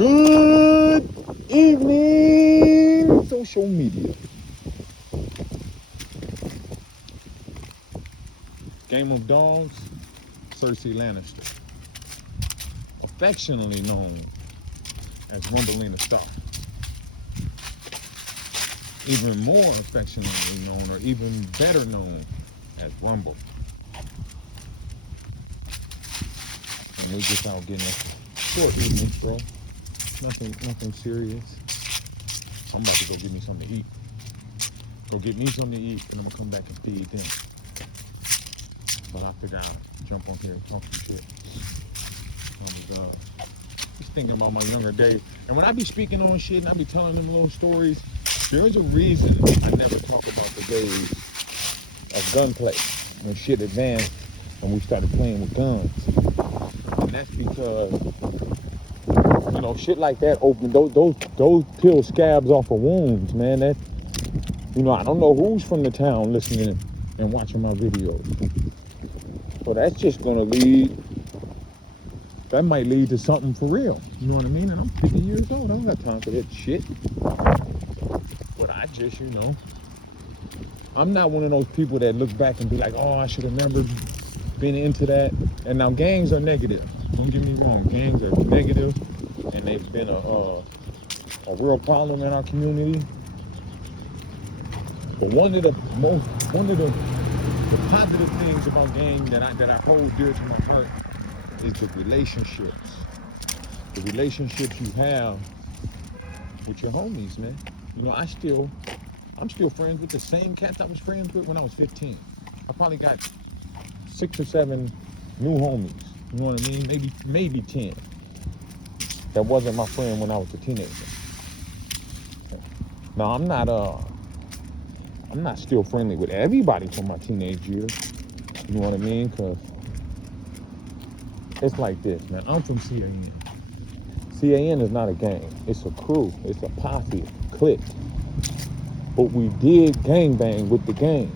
Good evening, social media. Game of Dogs, Cersei Lannister, affectionately known as Rumblina Star. Even more affectionately known, or even better known as Rumble. And we just out getting a short evening, bro. Nothing serious. I'm about to go get me something to eat. Go get me something to eat, and I'm gonna come back and feed them. But I figured I'd jump on here and talk some shit. I was just thinking about my younger days. And when I be speaking on shit and I be telling them little stories, there is a reason I never talk about the days of gunplay when shit advanced and we started playing with guns. And that's because, you know, shit like that open those peel scabs off of wounds, man. That, you know, I don't know who's from the town listening and watching my videos. So that's just gonna that might lead to something for real. You know what I mean? And I'm 50 years old. I don't got time for that shit. But I just, you know, I'm not one of those people that look back and be like, oh, I should have never been into that. And now gangs are negative. Don't get me wrong. Gangs are negative, and they've been a real problem in our community. But one of the positive things about gangs that I hold dear to my heart is the relationships. The relationships you have with your homies, man. You know, I'm still friends with the same cats I was friends with when I was 15. I probably got 6 or 7 new homies. You know what I mean? Maybe 10. That wasn't my friend when I was a teenager. Now I'm not still friendly with everybody from my teenage years. You know what I mean? Because it's like this, man. I'm from CAN. CAN is not a gang. It's a crew. It's a posse, clique. But we did gangbang with the gangs.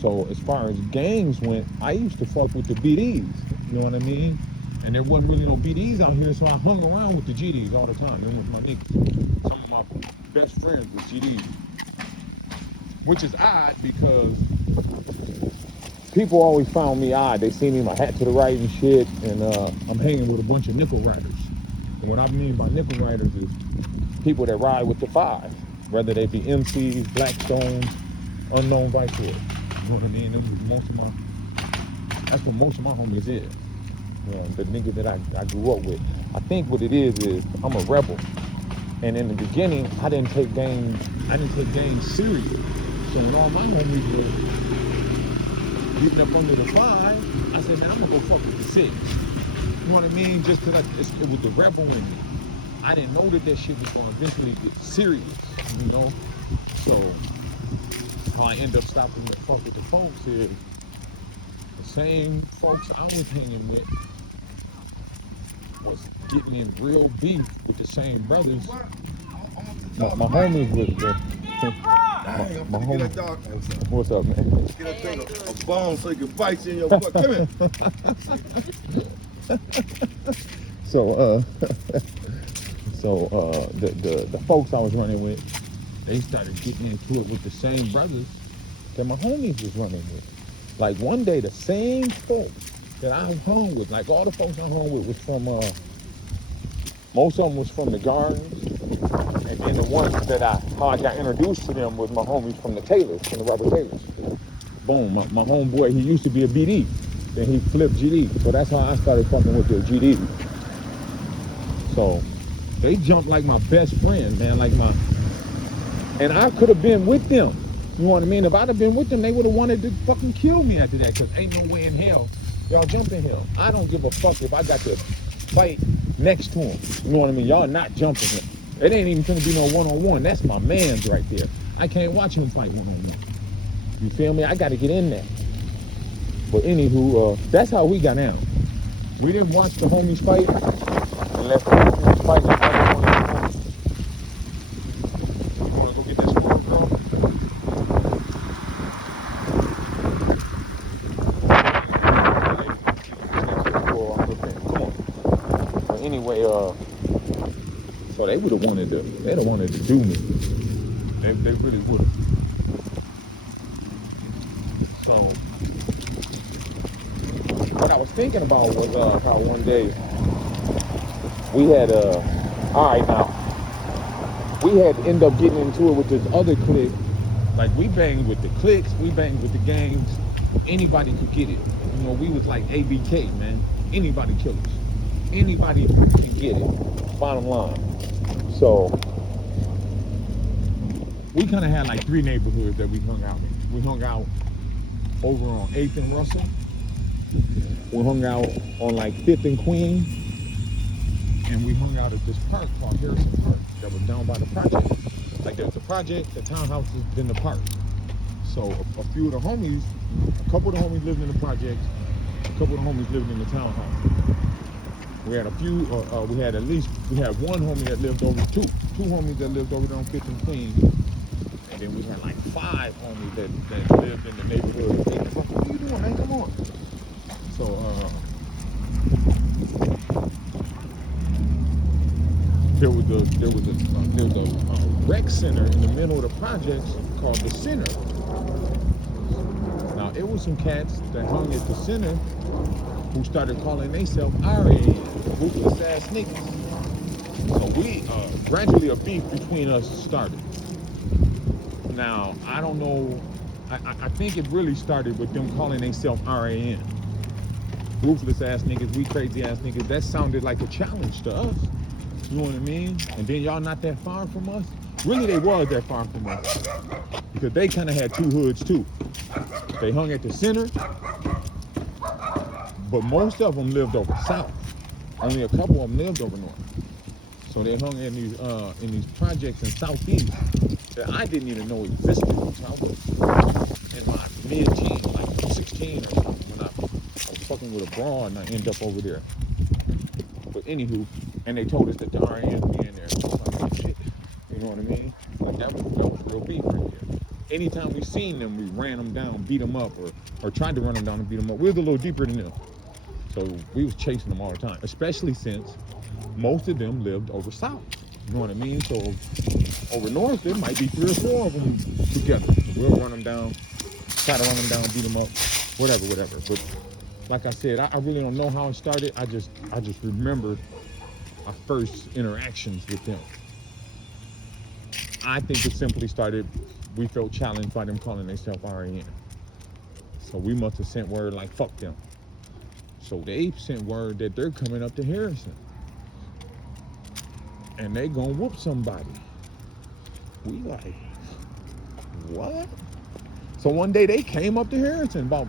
So as far as gangs went, I used to fuck with the BDs. You know what I mean? And there wasn't really no BDs out here, so I hung around with the GDs all the time. Them was my niggas. Some of my best friends were GDs. Which is odd because people always found me odd. They see me, my hat to the right and shit, and I'm hanging with a bunch of nickel riders. And what I mean by nickel riders is people that ride with the 5, whether they be MCs, Blackstones, unknown vice lords. You know what I mean? That's what most of my homies is. You know, the niggas that I grew up with. I think what it is I'm a rebel. And in the beginning, I didn't take gangs serious. So when all my homies were getting up under the 5, I said, man, I'm gonna go fuck with the 6. You know what I mean? Just because it was the rebel in me. I didn't know that shit was gonna eventually get serious, you know? So how I end up stopping to fuck with the folks is the same folks I was hanging with was getting in real beef with the same brothers. My homies was my homie. What's up, man? Get a bone so you can bite you in your butt. Come here. So the folks I was running with, they started getting into it with the same brothers that my homies was running with. Like one day, the same folks that I hung with, like all the folks I hung with was from, most of them was from the Gardens, and then the ones that how I got introduced to them was my homies from the Taylors, from the Robert Taylors. Boom, my homeboy, he used to be a BD, then he flipped GD, so that's how I started fucking with the GD. So they jumped like my best friend, man, and I could have been with them. You know what I mean? If I'd have been with them, they would have wanted to fucking kill me after that, because ain't no way in hell y'all jumping him. I don't give a fuck if I got to fight next to him. You know what I mean? Y'all not jumping him. It ain't even gonna be no one-on-one. That's my man's right there. I can't watch him fight one-on-one. You feel me? I got to get in there. But anywho, that's how we got down. We didn't watch the homies fight unless the homies fight. You wanna go get this smoke, bro? Come on. But anyway, So they'd have wanted to do me. They really would have. So what I was thinking about was how one day we had all right now, we had to end up getting into it with this other clique. Like we banged with the cliques, we banged with the gangs. Anybody could get it. You know, we was like ABK, man. Anybody kill us. Anybody can get it. Bottom line. So we kind of had like 3 neighborhoods that we hung out in. We hung out over on 8th and Russell. We hung out on like 5th and Queen. And we hung out at this park called Harrison Park that was down by the project. Like there's the project, the townhouses, then the park. So a few of the homies, a couple of the homies lived in the project, a couple of the homies lived in the townhouse. We had a few, we had one homie that lived over, two homies that lived over there on 5th and Queen. And then we had like 5 homies that lived in the neighborhood. What are you doing, man? Come on. So, there was a rec center in the middle of the projects called the Center. Now it was some cats that hung at the center who started calling themselves RAs, ruthless ass niggas. So we gradually a beef between us started. Now I don't know. I think it really started with them calling themselves RAN, ruthless ass niggas. We crazy ass niggas. That sounded like a challenge to us. You know what I mean? And then y'all not that far from us. Really, they was that far from us because they kind of had 2 hoods too. They hung at the center, but most of them lived over south. Only a couple of them lived over north. So they hung in these projects in southeast that I didn't even know existed. So I was in my mid-teens, like 16 or something, when I was fucking with a broad and I end up over there. But anywho, and they told us that the RNs be in there. So I'm like, shit. You know what I mean? Like that was real beef right there. Anytime we seen them, we ran them down, beat them up, or tried to run them down and beat them up. We was a little deeper than them. So we was chasing them all the time, especially since most of them lived over south. You know what I mean? So over north, there might be 3 or 4 of them together. We'll run them down, try to run them down, beat them up, whatever. But like I said, I really don't know how it started. I just remembered our first interactions with them. I think it simply started, we felt challenged by them calling themselves RAN. So we must have sent word like, fuck them. So they sent word that they're coming up to Harrison. And they gonna whoop somebody. We like, what? So one day they came up to Harrison, about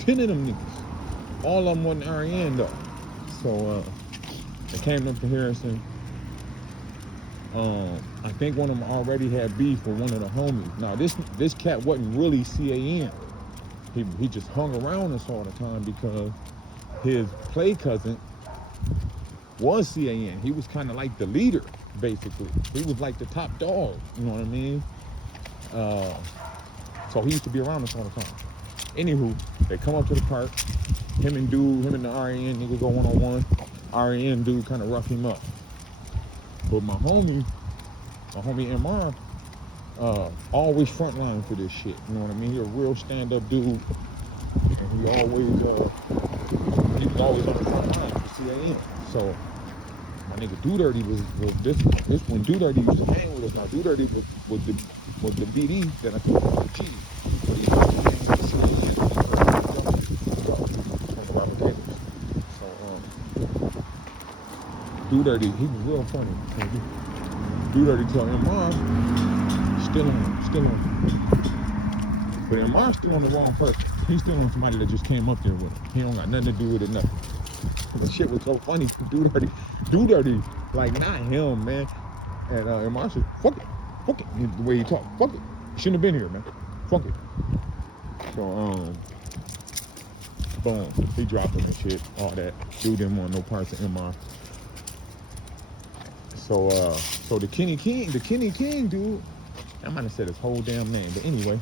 10 of them niggas. All of them wasn't RN though. So they came up to Harrison. I think one of them already had beef with one of the homies. Now this cat wasn't really CAN. He just hung around us all the time because his play cousin was CAN. He was kind of like the leader, basically. He was like the top dog, you know what I mean? So he used to be around us all the time. Anywho, they come up to the park. Him and the RN nigga go one-on-one. RN dude kind of rough him up. But my homie MR, always frontline for this shit. You know what I mean? He a real stand-up dude. And he was always on the front line for CAN. So my nigga Do Dirty was this when Do Dirty used to hang with us. Now Do Dirty was the BD that I told him was G. But he used to hang with the CAN on the rubber tables. So Do Dirty, he was real funny. So Do Dirty tell MR, still on. But MR's still on the wrong person. He's still on somebody that just came up there with him. He don't got nothing to do with it, nothing. The shit was so funny. Do Dirty, like not him, man. And MR said, fuck it. The way he talked, fuck it. Shouldn't have been here, man. Fuck it. So, boom. He dropped him and shit, all that. Dude didn't want no parts of MR. So the Kenny King dude, I might have said his whole damn name, but anyway.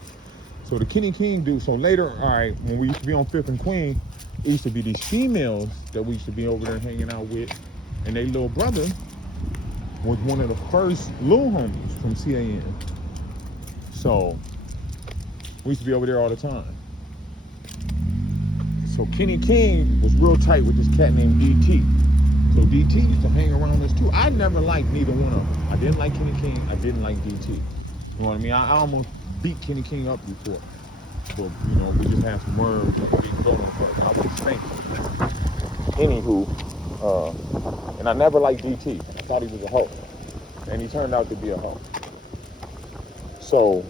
So the Kenny King dude, so later, all right, when we used to be on 5th and Queen, it used to be these females that we used to be over there hanging out with, and they little brother was one of the first little homies from CAN. So we used to be over there all the time. So Kenny King was real tight with this cat named DT. So DT used to hang around us too. I never liked neither one of them. I didn't like Kenny King. I didn't like DT. You know what I mean? I almost beat Kenny King up before. But, you know, we just had some words. I was spanked. Anywho, and I never liked DT. I thought he was a hoe. And he turned out to be a hoe. So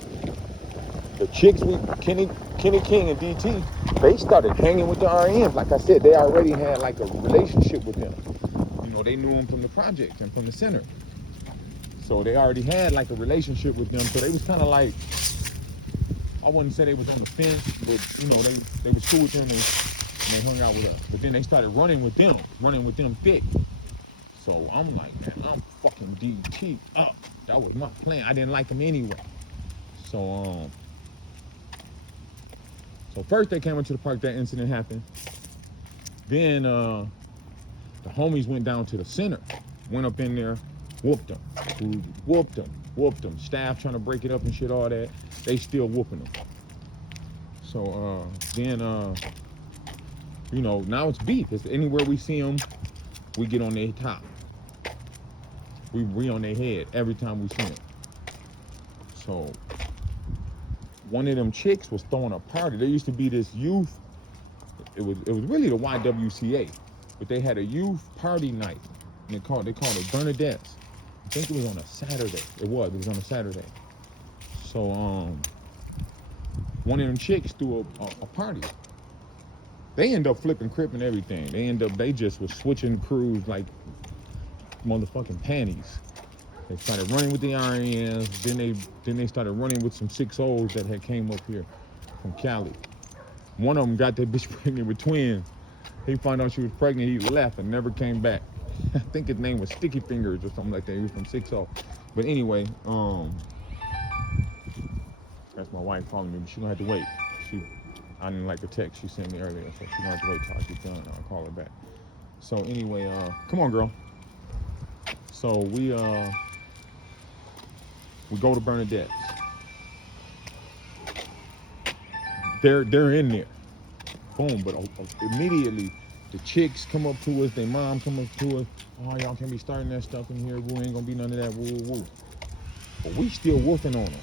the chicks, Kenny King and DT, they started hanging with the RNs. Like I said, they already had like a relationship with them. You know, they knew them from the project and from the center. So they already had like a relationship with them. So they was kind of like, I wouldn't say they was on the fence, but you know, they was cool with them and they hung out with us. But then they started running with them thick. So I'm like, man, I'm fucking DT up. That was my plan. I didn't like them anyway. So first they came into the park, that incident happened. Then the homies went down to the center, went up in there, whooped them. Staff trying to break it up and shit, all that. They still whooping them. So then, you know, now it's beef. It's anywhere we see them, we get on their top. We on their head every time we see them. So one of them chicks was throwing a party. There used to be this youth, it was really the YWCA, but they had a youth party night. And they called it Bernadette's. I think it was on a Saturday. It was on a Saturday. So one of them chicks threw a party. They end up flipping crip and everything. They just was switching crews like motherfucking panties. They started running with the RNs, then they started running with some 6-0s that had came up here from Cali. One of them got that bitch pregnant with twins. He found out she was pregnant, he left and never came back. I think his name was Sticky Fingers or something like that. He was from 6-0. But anyway, that's my wife calling me, but she's gonna have to wait. I didn't like the text she sent me earlier, so she's gonna have to wait till I get done. I'll call her back. So anyway, come on, girl. So we go to Bernadette's. They're in there. Boom, but immediately the chicks come up to us, their mom come up to us. Oh, y'all can't be starting that stuff in here. Woo, ain't gonna be none of that. Woo, woo. But we still wolfing on them.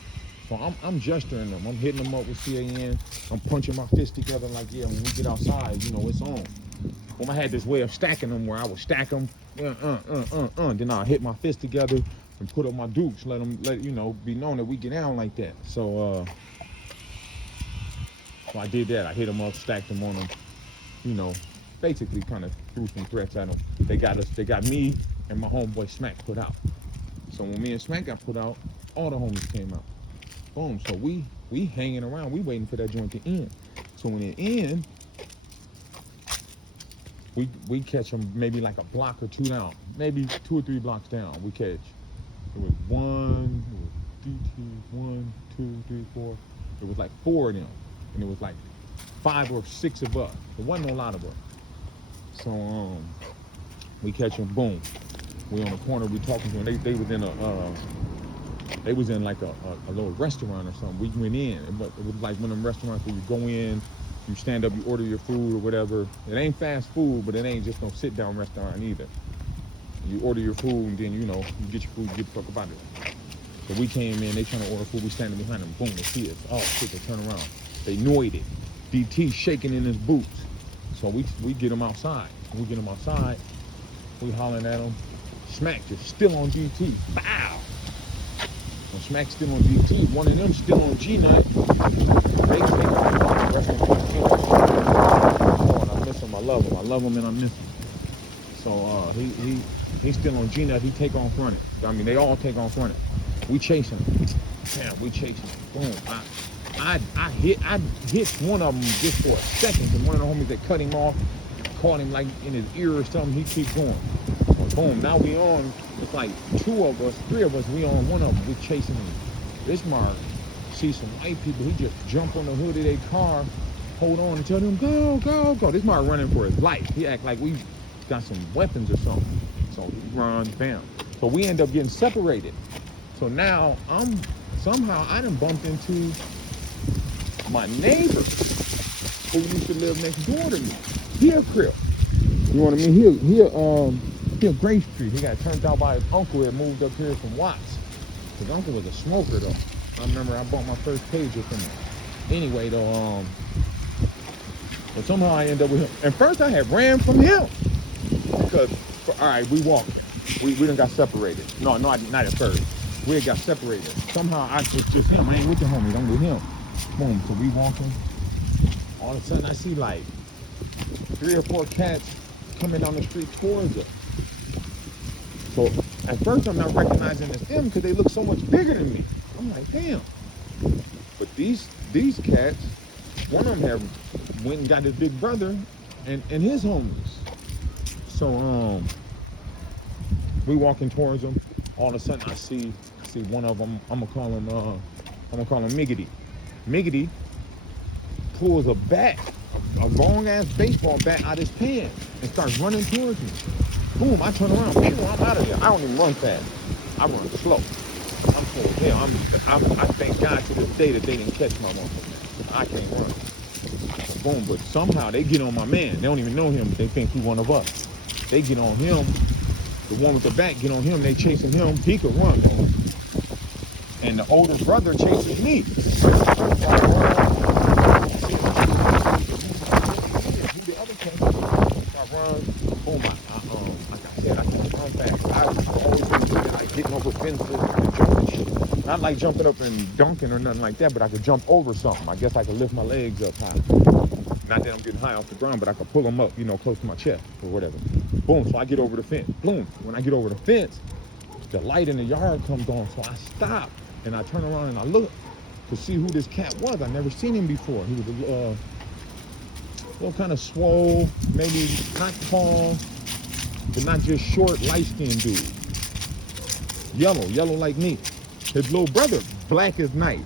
So I'm gesturing them. I'm hitting them up with CAN. I'm punching my fists together like, yeah, when we get outside, you know, it's on. Well, I had this way of stacking them where I would stack them, then I'll hit my fists together and put up my dukes, let you know, be known that we get down like that. So I did that. I hit them up, stacked them on them, you know, basically kind of threw some threats at them. They got me and my homeboy Smack put out. So when me and Smack got put out, all the homies came out. Boom. So we hanging around, we waiting for that joint to end. So when it ends, we catch them maybe like a block or two down, maybe 2 or 3 blocks down. We catch. It was 1, 2, 3, 4. It was like 4 of them, and it was like 5 or 6 of us. There wasn't a lot of us. So we catch them. Boom. We on the corner. We talking to them. They was in like a little restaurant or something. We went in, but it was like one of them restaurants where you go in, you stand up, you order your food or whatever. It ain't fast food, but it ain't just no sit down restaurant either. You order your food and then, you know, you get your food, get the fuck about it. So we came in, they trying to order food, we standing behind them, boom, they see us. Oh shit, they turn around. They annoyed it. DT shaking in his boots. So we get him outside. When we get him outside, we hollering at him. Smack just still on DT. Bow! When Smack's still on DT, one of them still on G-Nut. They rest in peace. I miss him, I love him and I miss him. So he's still on G-Nut, he take off running. I mean, they all take off running. We chasing him. Damn, we chasing him. Boom. I hit one of them just for a second, and one of the homies that cut him off caught him like in his ear or something. He keep going. Boom. Now we on. It's like 2 of us, 3 of us. We on one of them. We chasing him. This mark see some white people. He just jump on the hood of their car, hold on, and tell them go, go, go. This mark running for his life. He act like we got some weapons or something. So he runs, bam. So we end up getting separated. So now somehow I done bumped into my neighbor who used to live next door to me. He a Crip. You know what I mean? He a Gray Street. He got turned out by his uncle that moved up here from Watts. His uncle was a smoker though. I remember I bought my first pager from him. Anyway though, but somehow I ended up with him. And first I had ran from him because, all right, we walked. We done got separated. No, not at first. We had got separated. Somehow I was just him. I ain't with the homies. I'm with him. Boom. So we walking. All of a sudden I see like 3 or 4 cats coming down the street towards us. So at first I'm not recognizing it's them because they look so much bigger than me. I'm like, damn. But these cats, one of them went and got his big brother and his homies. So we walking towards them. All of a sudden I see one of them. I'm gonna call him Miggity. Miggity pulls a bat, a long ass baseball bat out his pants and starts running towards me. Boom! I turn around. I'm out of there. I don't even run fast. I run slow. I'm so hell. I thank God to this day that they didn't catch my motherfucker. I can't run. Boom! But somehow they get on my man. They don't even know him, but they think he's one of us. They get on him. The one with the bat get on him. They chasing him. He could run though. And the older brother chases me. So I run. Boom! Like I said, I can't run fast. I was always been like getting over fences and jumping shit. Not like jumping up and dunking or nothing like that, but I could jump over something. I guess I could lift my legs up high. Not that I'm getting high off the ground, but I could pull them up, close to my chest or whatever. Boom! So I get over the fence. Boom! When I get over the fence, the light in the yard comes on, so I stop and I turn around and I look to see who this cat was. I never seen him before. He was a little kind of swole, maybe not tall, but not just short, light-skinned dude. Yellow like me. His little brother, black as night.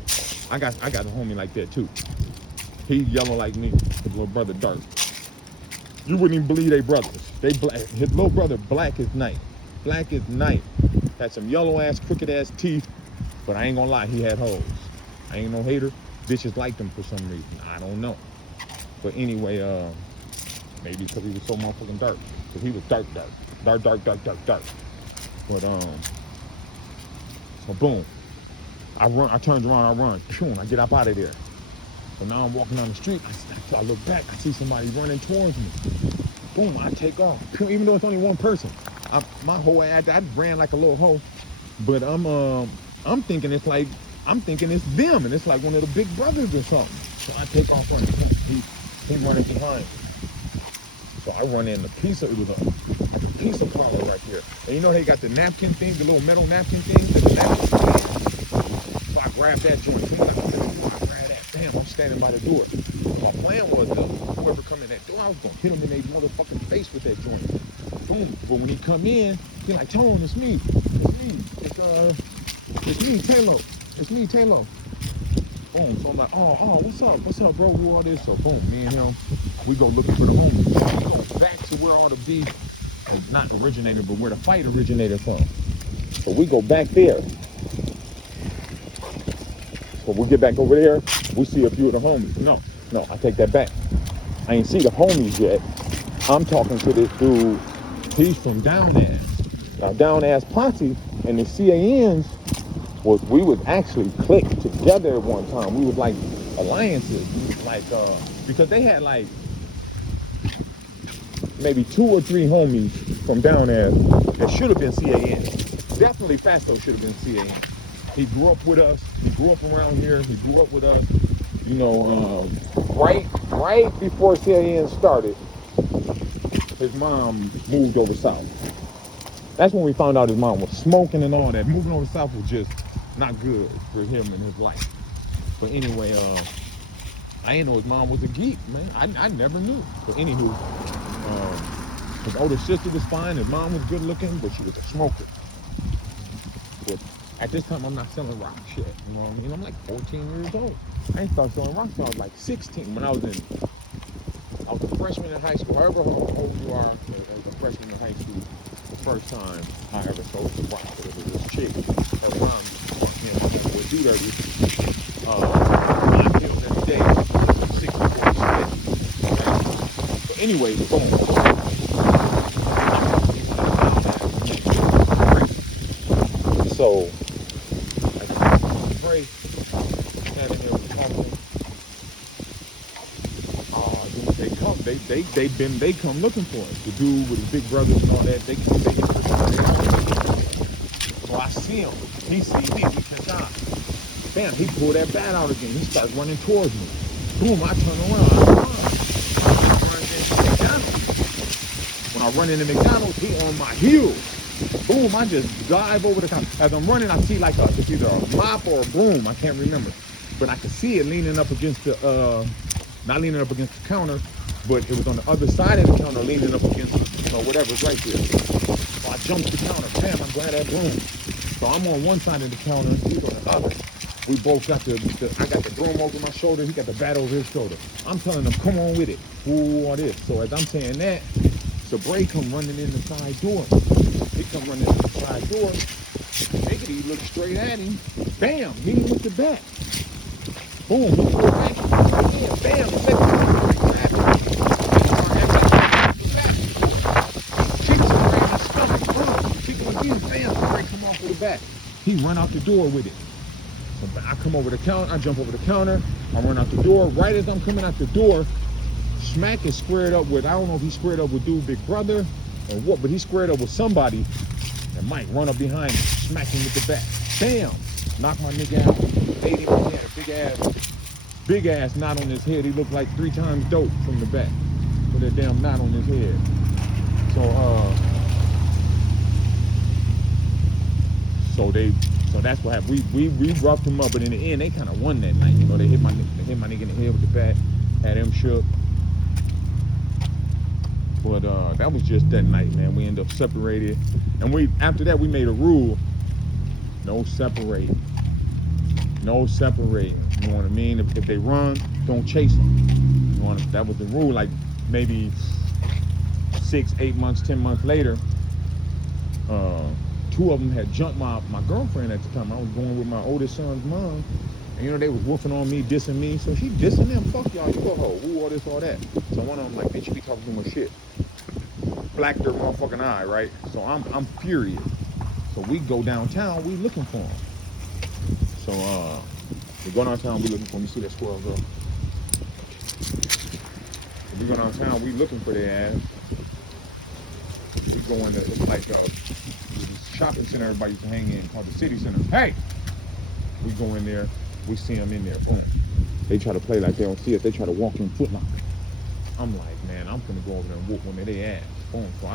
I got a homie like that too. He yellow like me. His little brother dark. You wouldn't even believe they brothers. They black. His little brother black as night. Black as night. Had some yellow ass, crooked ass teeth, but I ain't gonna lie, he had hoes. I ain't no hater. Bitches liked him for some reason. I don't know. But anyway, maybe because he was so motherfucking dark. Because he was dark. But so boom. I run, I turn around, I run. Boom, I get up out of there. So now I'm walking down the street, I look back, I see somebody running towards me. Boom, I take off. Even though it's only one person. My whole ass, I ran like a little hoe. But I'm thinking it's them, and it's like one of the big brothers or something. So I take off running. He running behind. So I run in the pizza. It was a pizza parlor right here. And they got the napkin thing, the little metal napkin thing. So I grabbed that joint. I grabbed that. Damn, I'm standing by the door. My plan was whoever come in that door, I was gonna hit him in their motherfucking face with that joint. Boom. But when he come in, he like, tell him it's me. It's me, Taylor. It's me, Taylor. Boom. So I'm like, oh, what's up, bro? Who all this? So boom, me and him, we go looking for the homies. We go back to where all the beef, not originated, but where the fight originated from. So we go back there. So we get back over there, we see a few of the homies. No, I take that back. I ain't see the homies yet. I'm talking to this dude. He's from Down Ass. Now Down Ass Posse and the CANs we was actually clicked together at one time. We was like alliances. We was like because they had like maybe 2 or 3 homies from Down Ass that should have been CANs. Definitely Fasto should have been CAN. He grew up with us. He grew up around here. He grew up with us. Right before CAN started, his mom moved over south. That's when we found out his mom was smoking and all that. Moving over south was just not good for him and his life. But anyway, I didn't know his mom was a geek, man. I never knew. But anywho, his older sister was fine. His mom was good looking, but she was a smoker. But at this time, I'm not selling rock shit. You know what I mean? I'm like 14 years old. I ain't started selling rock until I was like 16. When I was a freshman in high school. However old you are as a freshman in high school, first time I ever sold some rock. It was this chick around me with do dirty. I filmed every day. 60-40 split. So anyway, boom. So I just pray, standing there with Talkin. They come looking for us. The dude with his big brothers and all that, they come. So I see him. He see me. We catch on. Bam! He pulled that bat out again. He starts running towards me. Boom! I turn around. When I run into McDonald's, he on my heels. Boom! I just dive over the counter. As I'm running, I see like it's either a mop or a broom. I can't remember, but I could see it leaning up against the not leaning up against the counter, but it was on the other side of the counter, leaning up against, whatever's right there. So I jumped the counter, bam, I grab that broom. So I'm on one side of the counter, he's on the other. We both got I got the broom over my shoulder, he got the bat over his shoulder. I'm telling him, come on with it, all this. So as I'm saying that, Sabre come running in the side door. He come running in the side door. He looked straight at him. Bam, hit him with the bat. Boom, he threw it back. Bam, the second time, grab it. Bam, Sabre come off with the bat. He run out the door with it. So I come over the counter, I jump over the counter, I run out the door. Right as I'm coming out the door, Smack is squared up with, I don't know if he's squared up with dude Big Brother or what, but he's squared up with somebody. And Mike run up behind him, smack him with the bat. Bam! Knock my nigga out. Made him, he had a big ass knot on his head. He looked like 3 times dope from the back. With a damn knot on his head. So that's what happened. We roughed him up, but in the end they kind of won that night. They hit my nigga in the head with the bat, had him shook. But that was just that night, man. We ended up separated, and after that we made a rule: no separating. No separating. You know what I mean? If they run, don't chase them. That was the rule. Like maybe 6, 8 months, 10 months later, 2 of them had jumped my girlfriend at the time. I was going with my oldest son's mom. And they was woofing on me, dissing me. So she dissing them, fuck y'all, you go ho, woo, all this, all that. So one of them like, bitch, you be talking too much shit. Blacked her motherfucking eye, right? So I'm furious. So we go downtown, we looking for him. So we go downtown, we looking for him. You see that squirrel, girl? So we go downtown, we looking for their ass. We go into like this shopping center everybody used to hang in called the City Center. Hey! We go in there, we see them in there, boom. They try to play like they don't see us, they try to walk in Foot Locker. I'm like, man, I'm gonna go over there and whoop one of their ass. Boom. So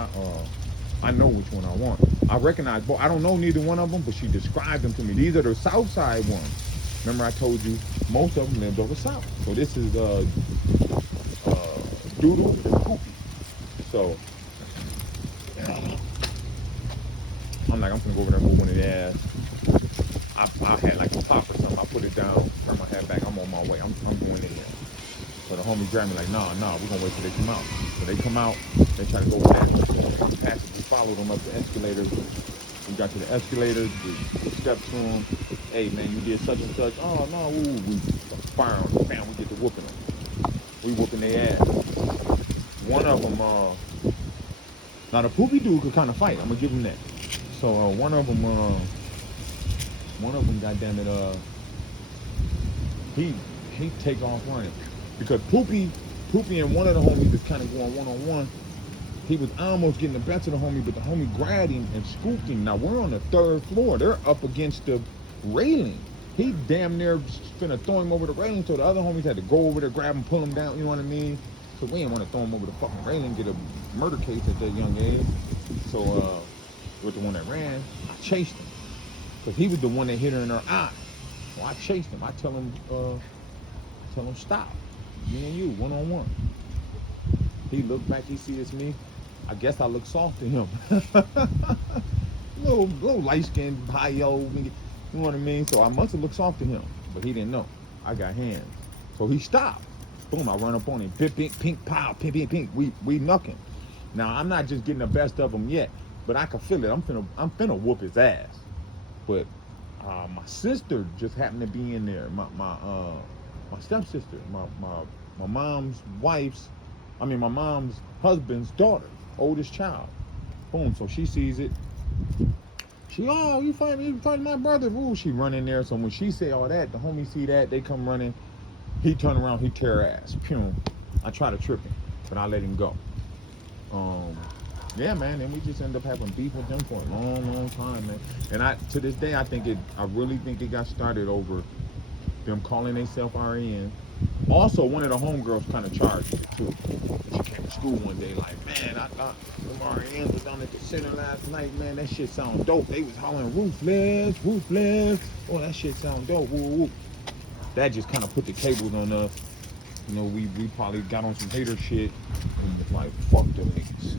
I know which one I want. I recognize, but I don't know neither one of them, but she described them to me. These are the South Side ones. Remember I told you, most of them lived over South. So this is Doodle and Poopy. So, I'm like, I'm gonna go over there and move one of their ass. I had like a pop or something. I put it down, turn my head back. I'm on my way. I'm going in there. So the homie grabbed me like, nah, we're gonna wait till they come out. So they come out. They try to go over there. We passed it. We followed them up the escalators. We got to the escalators. We stepped to them. Hey man, you did such and such. Oh no, we fire them. Bam, we get to whooping them. We whooping their ass. One of them, now the Poopy dude could kind of fight. I'm gonna give him that. So one of them, goddamn it, he take off running because Poopy and one of the homies is kind of going one-on-one. He was almost getting the best of the homie, but the homie grabbed him and scooped him. Now we're on the 3rd floor. They're up against the railing. He damn near finna throw him over the railing, so the other homies had to go over there, grab him, pull him down. You know what I mean? So we didn't want to throw him over the fucking railing, get a murder case at that young age. So with the one that ran, I chased him. Because he was the one that hit her in her eye. So I chased him. I tell him stop. Me and you, one-on-one. He looked back, he sees me. I guess I look soft to him. little light-skinned, high-yo nigga. You know what I mean? So I must have looked soft to him. But he didn't know. I got hands. So he stopped. Boom, I run up on him. Pink, pow, pink. We knucking. Now, I'm not just getting the best of him yet. but I can feel it. I'm finna whoop his ass. But my sister just happened to be in there. My stepsister, my mom's my mom's husband's daughter, oldest child. Boom. So she sees it. You fighting my brother. Ooh, she run in there. So when she say all that, the homies see that, they come running. He turn around, he tear her ass. Pew. I try to trip him, but I let him go. Yeah, man, and we just end up having beef with them for a long, long time, man. And to this day, I really think it got started over them calling themselves RN. Also, one of the homegirls kind of charged it too. She came to school one day like, man, I thought them RNs was down at the center last night, man. That shit sound dope. They was hollering ruthless, ruthless. Oh, that shit sound dope. Woo, woo. That just kind of put the cables on us. You know, we probably got on some hater shit and was like, fuck them niggas.